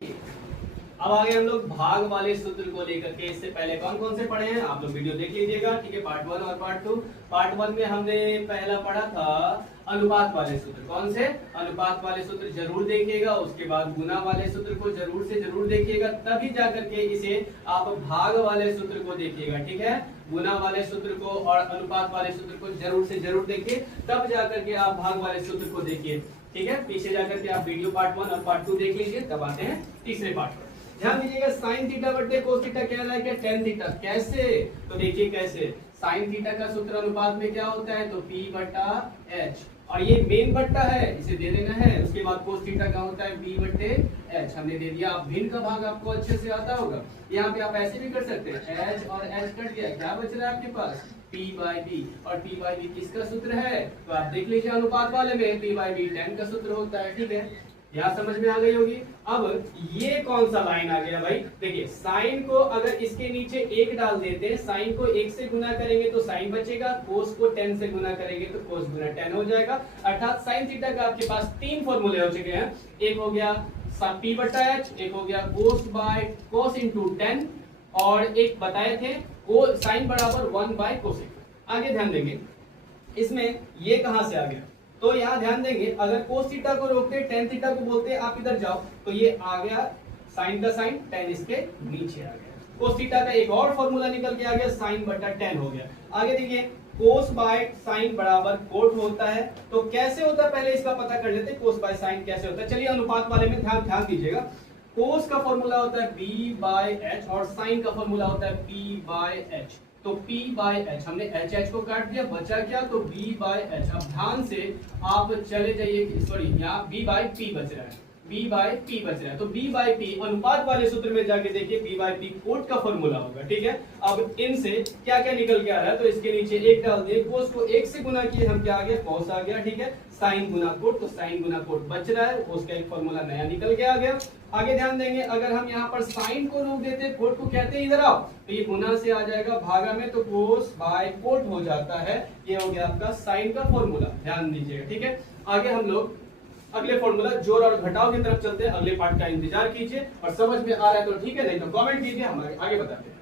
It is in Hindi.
अब आगे हम लोग भाग वाले सूत्र को लेकर के, इससे पहले कौन कौन से पढ़े हैं आप लोग वीडियो देख लीजिएगा, ठीक है। पार्ट 1 और पार्ट 2। पार्ट 1 में हमने पहला पढ़ा था अनुपात वाले सूत्र। कौन से? अनुपात वाले सूत्र जरूर देखिएगा। उसके बाद गुना वाले सूत्र को जरूर से जरूर देखिएगा, तभी जाकर के इसे आप भाग वाले सूत्र को देखिएगा, ठीक है। गुना वाले सूत्र को और अनुपात वाले सूत्र को जरूर से जरूर देखिए, तब जाकर के आप भाग वाले सूत्र को देखिए, ठीक है। पीछे जाकर के आप वीडियो पार्ट 1 और पार्ट 2 देख लीजिए। तब आते हैं तीसरे पार्ट पर। ध्यान दीजिएगा, साइन थीटा बटे कोस थीटा क्या है क्या टेन थीटा। कैसे? तो देखिए कैसे। साइन थीटा का सूत्र अनुपात में क्या होता है? तो P बटा H, और ये मेन बट्टा है, इसे दे देना है। उसके बाद कोस थीटा का होता है B बटे H, हमने दे दिया। अब भिन्न का भाग आपको अच्छे से आता होगा। यहाँ पे आप ऐसे भी कर सकते हैं, H और H कट गया, क्या बच रहा है आपके पास? P बाई B, और P बाई B किसका सूत्र है? तो आप देख लीजिए अनुपात वाले में P बाई B tan का सूत्र होता है, ठीक है। यहाँ समझ में आ गई होगी। अब ये कौन सा लाइन आ गया भाई? देखिए, साइन को अगर इसके नीचे 1 डाल देते हैं, साइन को 1 से गुना करेंगे तो साइन बचेगा, कोस को 10 से गुना करेंगे तो कोस गुना 10 हो जाएगा। अर्थात साइन थीटा का आपके पास 3 फॉर्मूले हो चुके हैं। एक हो गया P बटा H, एक हो गया कोस बाय कोस इंटू 10, और एक बताए थे को साइन बराबर 1 बाय कोसेक। आगे ध्यान देंगे, इसमें ये कहां से आ गया? तो यहाँ ध्यान देंगे, अगर कोस थीटा को रोकते टेन थीटा को बोलते आप इधर जाओ, तो ये आ गया साइन का साइन, टेन इसके नीचे आ गया। कोस थीटा का एक और फॉर्मूला निकल के आ गया, साइन बटा 10 हो गया। आगे देखिए, कोस बाय साइन बराबर कोट होता है। तो कैसे होता है पहले इसका पता कर लेते हैं, कोस बाय साइन कैसे होता है। चलिए अनुपात वाले में ध्यान दीजिएगा। कोस का फॉर्मूला होता है B बाय H, और साइन का फॉर्मूला होता है P बाय H। तो P बाय H, हमने H को काट दिया, बचा क्या? तो B बाय H। अब ध्यान से आप चले जाइए, सॉरी यहाँ B बाय P बच रहा है, B बाय P बच रहा है। तो B बाय P अनुपात वाले सूत्र में जाके देखिए, B बाय P कोट का फॉर्मूला होगा, ठीक है। अब इनसे क्या क्या निकल के आ रहा है? तो इसके नीचे 1 डाल दिए, कोस को 1 से गुना किए, हम क्या आ गया? कोस आ गया, ठीक है। साइन गुना कोट, तो साइन गुना कोट बच रहा है, उसका एक फॉर्मूला नया निकल के आ गया। आगे ध्यान देंगे, अगर हम यहाँ पर साइन को रोक देते, कोट को कहते हैं इधर आओ, तो ये गुना से आ जाएगा भागा में, तो कोस बाय कोट हो जाता है। ये हो गया आपका साइन का फॉर्मूला, ध्यान दीजिएगा, ठीक है। आगे हम लोग अगले फॉर्मूला जोड़ और घटाव की तरफ चलते हैं। अगले पार्ट का इंतजार कीजिए, और समझ में आ रहा है तो ठीक है, नहीं तो कमेंट कीजिए, हम आगे बताते हैं।